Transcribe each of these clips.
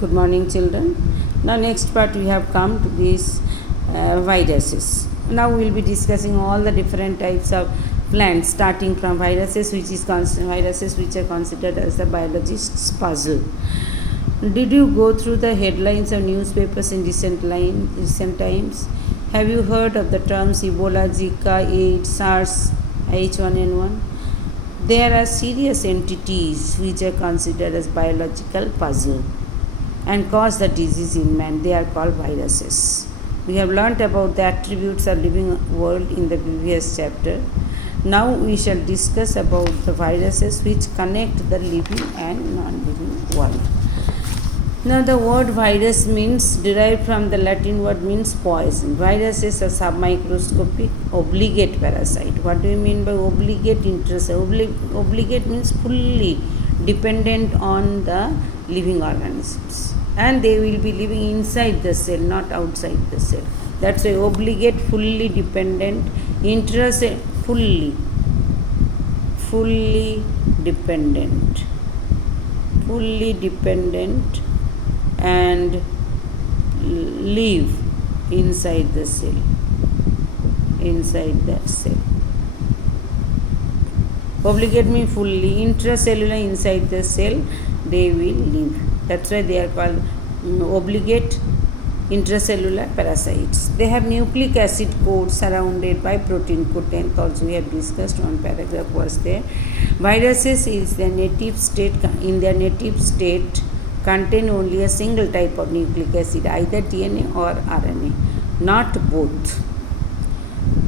Good morning, children. Now, next part we have come to this viruses. Now we will be discussing all the different types of plants, starting from viruses, viruses which are considered as the biologist's puzzle. Did you go through the headlines of newspapers in recent times? Have you heard of the terms Ebola, Zika, AIDS, SARS, H1N1? There are serious entities which are considered as biological puzzle and cause the disease in man. They are called viruses. We have learnt about the attributes of living world in the previous chapter. Now we shall discuss about the viruses which connect the living and non-living world. Now the word virus means derived from the Latin word means poison. Virus is a submicroscopic obligate parasite. What do you mean by obligate interest? Obligate means fully dependent on the living organisms, and they will be living inside the cell, not outside the cell. That's why obligate, fully dependent, interested, fully dependent, and live inside the cell. Obligate means fully, intracellular, inside the cell they will live. That's why they are called obligate intracellular parasites. They have nucleic acid coat surrounded by protein coat. 10th also we have discussed, one paragraph was there. Viruses is their native state. In their native state contain only a single type of nucleic acid, either DNA or RNA, not both.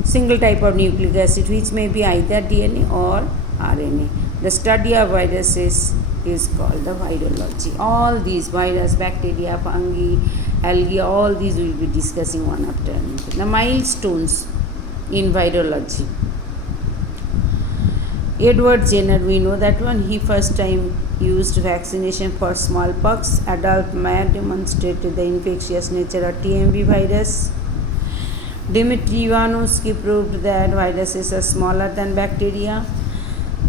Single type of nucleic acid which may be either DNA or RNA. The study of viruses is called the virology. All these virus, bacteria, fungi, algae, all these we will be discussing one after another. The milestones in virology. Edward Jenner, we know that one. He first time used vaccination for smallpox. Adolf Meyer demonstrated the infectious nature of TMV virus. Dmitry Ivanovsky proved that viruses are smaller than bacteria.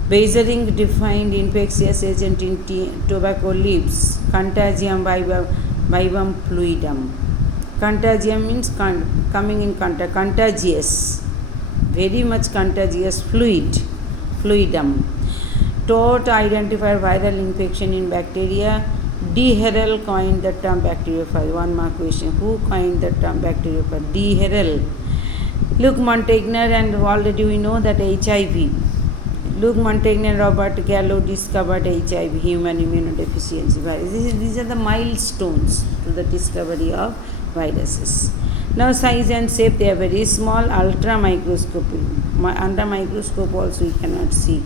Beijering defined infectious agent in tobacco leaves, Contagium vivum fluidum. Contagium means coming in contact, contagious, very much contagious fluidum. Todd identified viral infection in bacteria. D. Harrell coined the term bacteriophage. One more question. Who coined the term bacteriophage? D. Harrell. Luc Montagnier, and already we know that HIV. Luc Montagnier and Robert Gallo discovered HIV, human immunodeficiency virus. These are the milestones to the discovery of viruses. Now size and shape, they are very small, ultra microscopic. Under microscope also we cannot see.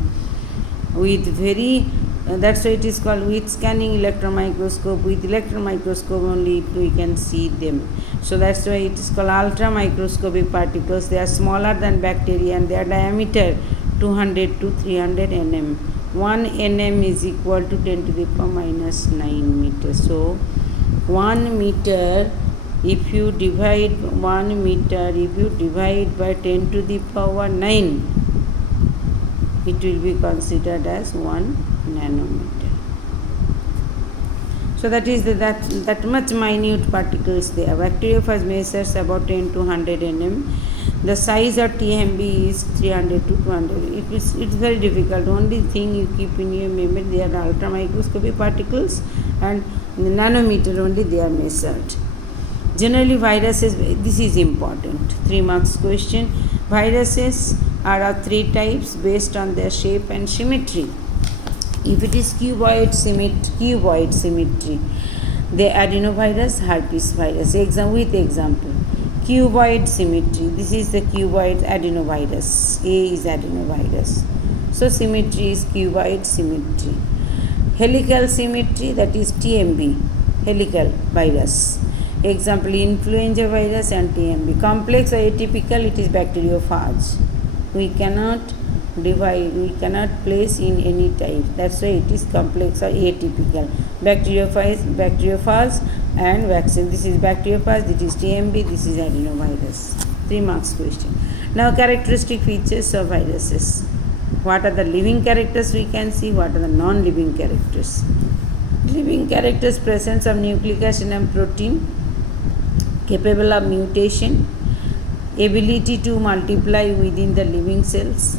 With very that's why it is called with scanning electron microscope. With electron microscope only we can see them. So that's why it is called ultra microscopic particles. They are smaller than bacteria and their diameter 200 to 300 nm. 1 nm is equal to 10 to the power minus 9 meters. So 1 meter, if you divide 1 meter, if you divide by 10 to the power 9, it will be considered as 1 nanometer. So that is that much minute particles there. Bacteriophage measures about 10 to 100 nm. The size of TMB is 300 to 200. It's very difficult. Only thing you keep in your memory, they are ultra microscopic particles, and in the nanometer only they are measured. Generally viruses, this is important, 3 marks question. Viruses are of 3 types based on their shape and symmetry. If it is cuboid symmetry, the adenovirus, herpes virus. Example. Cuboid symmetry. This is the cuboid adenovirus. A is adenovirus. So symmetry is cuboid symmetry. Helical symmetry, that is TMB, helical virus. Example, influenza virus and TMB. Complex or atypical, it is bacteriophage. We cannot divide, we cannot place in any type. That's why it is complex or atypical. Bacteriophage and vaccine. This is bacteriophage, this is TMB, this is adenovirus. 3 marks question. Now characteristic features of viruses. What are the living characters we can see, what are the non-living characters. Living characters presence of nucleic acid and protein, capable of mutation, ability to multiply within the living cells,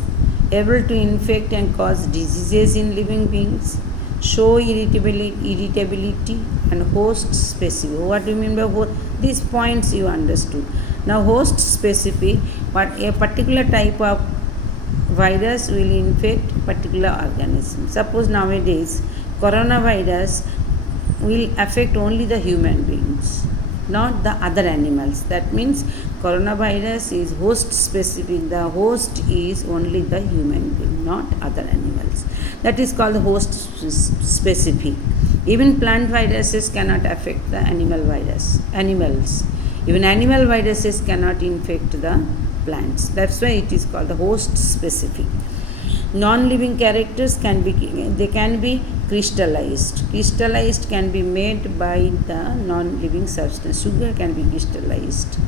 able to infect and cause diseases in living beings, show irritability and host specific. What do you mean by host? These points you understood. Now host specific, but a particular type of virus will infect particular organism. Suppose nowadays coronavirus will affect only the human beings, not the other animals. That means coronavirus is host specific. The host is only the human being, not other animals. That is called host specific. Even plant viruses cannot affect the animals. Even animal viruses cannot infect the plants. That's why it is called the host specific. Non-living characters can be crystallized. Crystallized can be made by the non-living substance. Sugar can be crystallized.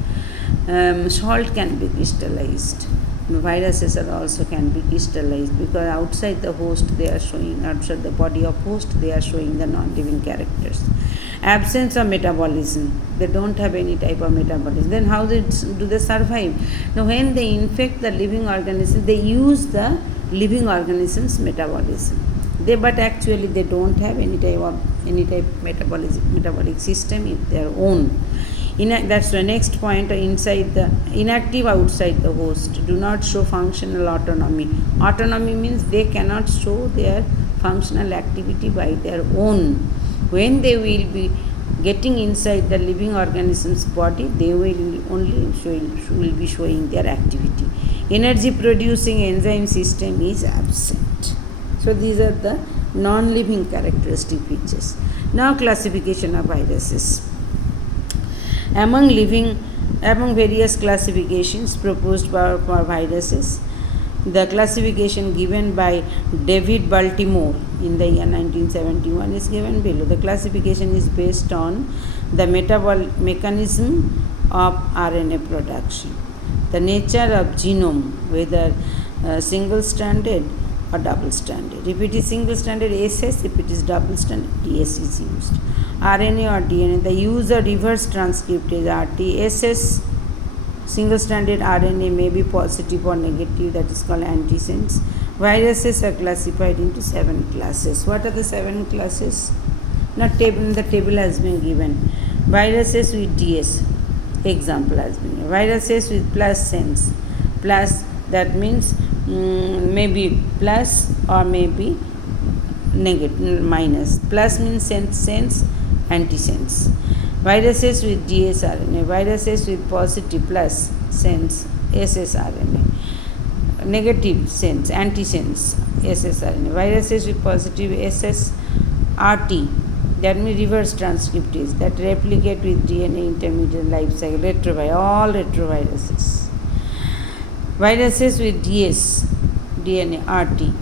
Salt can be crystallized. Viruses are also can be crystallized, because outside the host they are showing, outside the body of host they are showing the non-living characters. Absence of metabolism, they don't have any type of metabolism. Then how do they survive? Now when they infect the living organism, they use the living organism's metabolism. But actually they don't have any type metabolic system in their own. That's the next point. Inside the inactive outside the host do not show functional autonomy. Autonomy means they cannot show their functional activity by their own. When they will be getting inside the living organism's body, they will only be showing their activity. Energy producing enzyme system is absent. So these are the non-living characteristic features. Now classification of viruses. Among various classifications proposed for viruses, the classification given by David Baltimore in the year 1971 is given below. The classification is based on the mechanism of RNA production, the nature of genome, whether single-stranded or double-stranded. If it is single-stranded, SS; if it is double-stranded, DS is used. RNA or DNA, the use of reverse transcriptase RT. SS single-stranded RNA may be positive or negative, that is called antisense. Viruses are classified into 7 classes. What are the 7 classes? The table has been given. Viruses with DS, example has been given. Viruses with plus sense. Plus, that means maybe plus or maybe negative, minus. Plus means sense, antisense. Viruses with dsRNA, viruses with positive plus sense, ssRNA, negative sense, antisense, ssRNA, viruses with positive ssRT, that means reverse transcriptase, that replicate with DNA intermediate life cycle, all retroviruses. Viruses with DS, DNA, RT,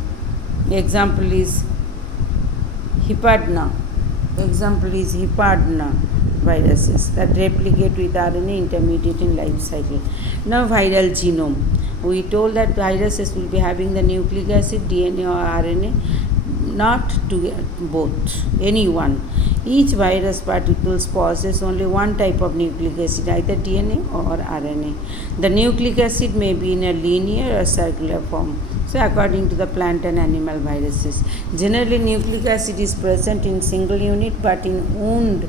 example is Hepadna viruses that replicate with RNA intermediate in life cycle. Now viral genome. We told that viruses will be having the nucleic acid, DNA or RNA, not to both, any one. Each virus particles possess only one type of nucleic acid, either DNA or RNA. The nucleic acid may be in a linear or circular form. So according to the plant and animal viruses, generally nucleic acid is present in single unit, but in wound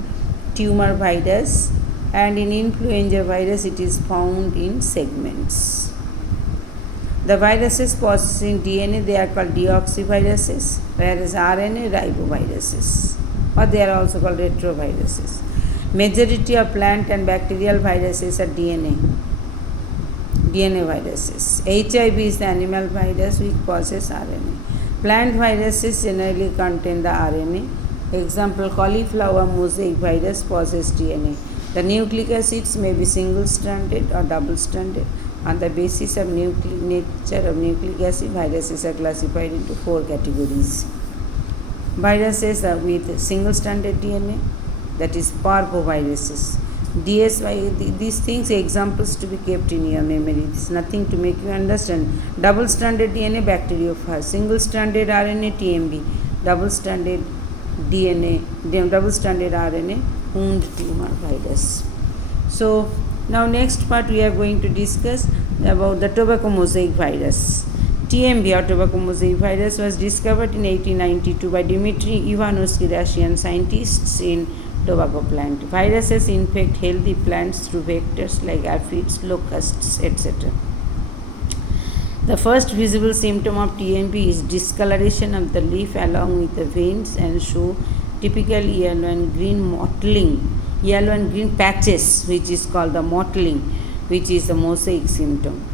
tumor virus and in influenza virus it is found in segments. The viruses possessing DNA, they are called deoxyviruses, whereas RNA riboviruses, or they are also called retroviruses. Majority of plant and bacterial viruses are DNA viruses. HIV is the animal virus which possesses RNA. Plant viruses generally contain the RNA. Example, cauliflower mosaic virus possesses DNA. The nucleic acids may be single-stranded or double-stranded. On the basis of nature of nucleic acid, viruses are classified into 4 categories. Viruses are with single-stranded DNA, that is parvoviruses. These things, examples to be kept in your memory. It's nothing to make you understand. Double-stranded DNA, bacteriophage. Single-stranded RNA, TMB. Double-stranded DNA, double-stranded RNA wound tumor virus. So now next part we are going to discuss about the tobacco mosaic virus. TMV or tobacco mosaic virus was discovered in 1892 by Dmitry Ivanovsky, Russian scientists in tobacco plant. Viruses infect healthy plants through vectors like aphids, locusts, etc. The first visible symptom of TMV is discoloration of the leaf along with the veins and show typical yellow and green mottling, yellow and green patches, which is called the mottling, which is the mosaic symptom.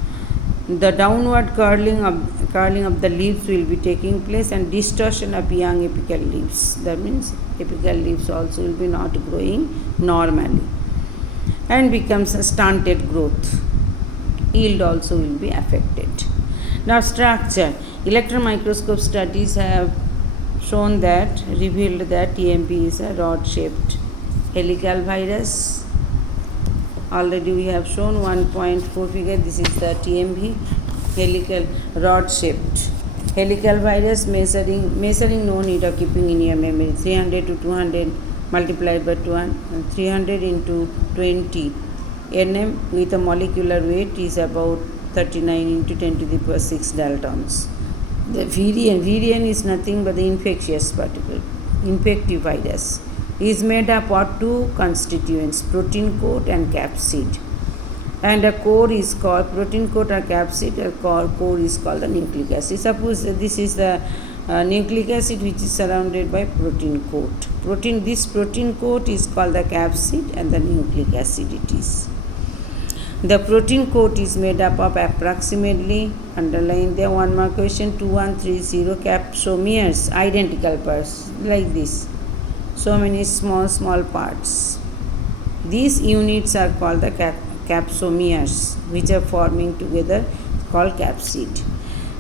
The downward curling of the leaves will be taking place and distortion of young apical leaves. That means apical leaves also will be not growing normally and becomes a stunted growth. Yield also will be affected. Now structure. Electron microscope studies have revealed that TMV is a rod-shaped helical virus. Already we have shown 1.4 figure. This is the TMV, helical rod-shaped helical virus, measuring no need of keeping in your memory. 300 to 200 multiplied by 300 into 20 nm with a molecular weight is about 39 into 10 to the power 6 daltons. The virion is nothing but the infectious particle, infective virus. Is made up of two constituents, protein coat and capsid. And a core is called protein coat or capsid, a core is called the nucleic acid. Suppose this is the nucleic acid which is surrounded by protein coat. This protein coat is called the capsid and the nucleic acid it is. The protein coat is made up of approximately, underline there one more question, 2130 capsomeres, identical parts like this. So many small parts. These units are called the capsomeres, which are forming together called capsid.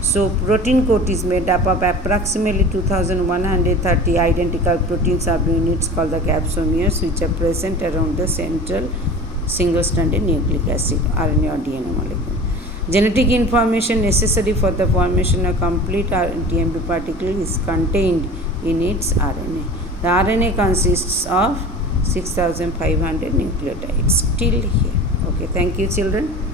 So protein coat is made up of approximately 2130 identical protein subunits called the capsomeres, which are present around the central single-stranded nucleic acid, RNA or DNA molecule. Genetic information necessary for the formation of complete TMV particle is contained in its RNA. The RNA consists of 6500 nucleotides till here. Okay, thank you children.